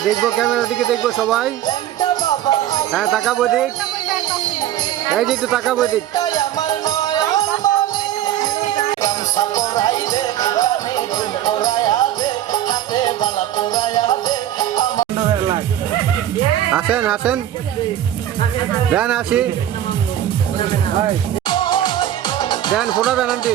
হ্যাঁ দেখব ক্যামেরার দিকে, দেখব সবাই। হ্যাঁ তাকাবো দিক এই যে একটু তাকাবো দিক আসেন আসেন। দেন, আসি। দেন, ফোটো দেন, আন্টি।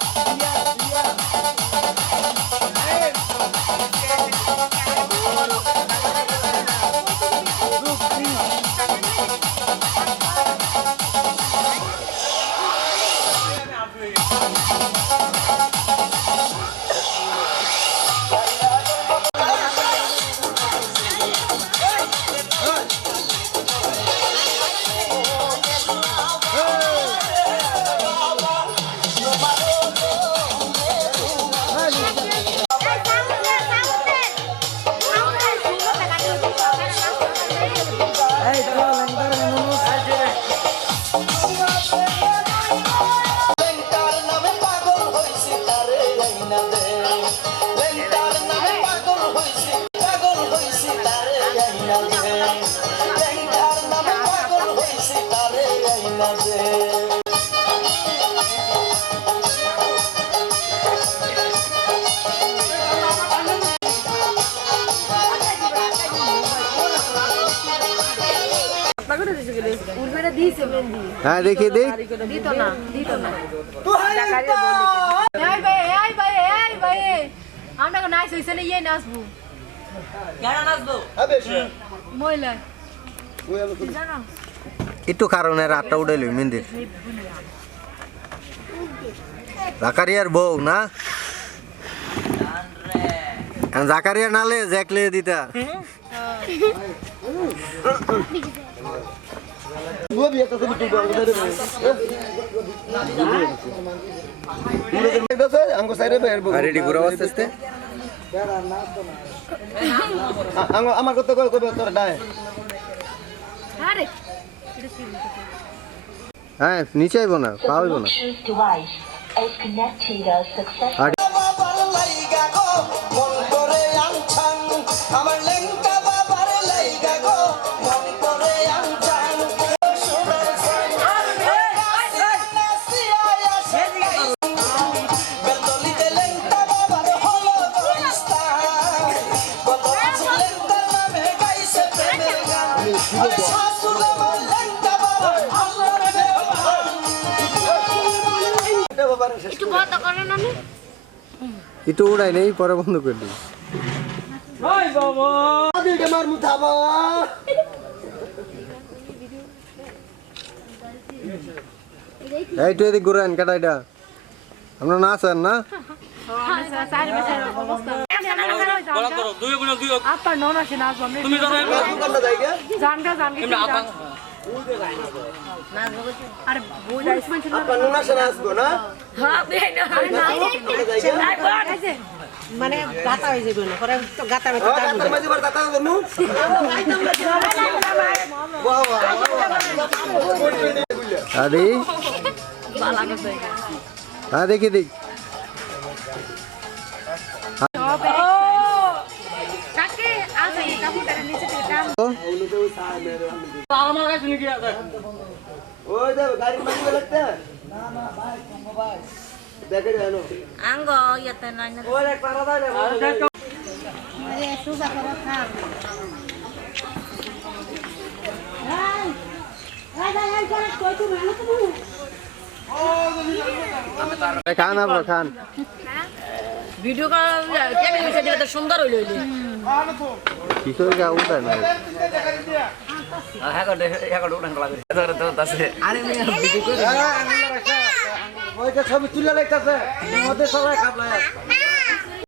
মেহেন্দি হ্যাঁ দেখি দেখ দিত না দিত না এই ভাই এই ভাই এই ভাই আমরা কোন নাইস হইছে না ইয়ে নাচবো মহিলা জানো? একটু কারণে রাতটা উঠাইল মিন্দির। জাকারিয়ার বউ না? জাকারিয়া নালে জ্যাকলে দিতা। আমার করে কবে তোর ডায় হ্যাঁ নিচে না পাইব না. আর একটু বন্ধ করো না একটু উড়াই নেই পরে বন্ধ করে দিই। আমার মুথাবা এদিক ঘুরেন কেটা এটা? আপনার না আছেন না? নন আসে না তুমি জানগা জানগা মানে মানে গাতা হয়ে যাবে না পরে তো গাতা আদি হ্যাঁ দেখি দেখ। আমার কাছে খান ভিডিও সুন্দর হইল হইলে কি? করে গা উঠায় না ছবি তুলে লাগতেছে সবাই খাবলা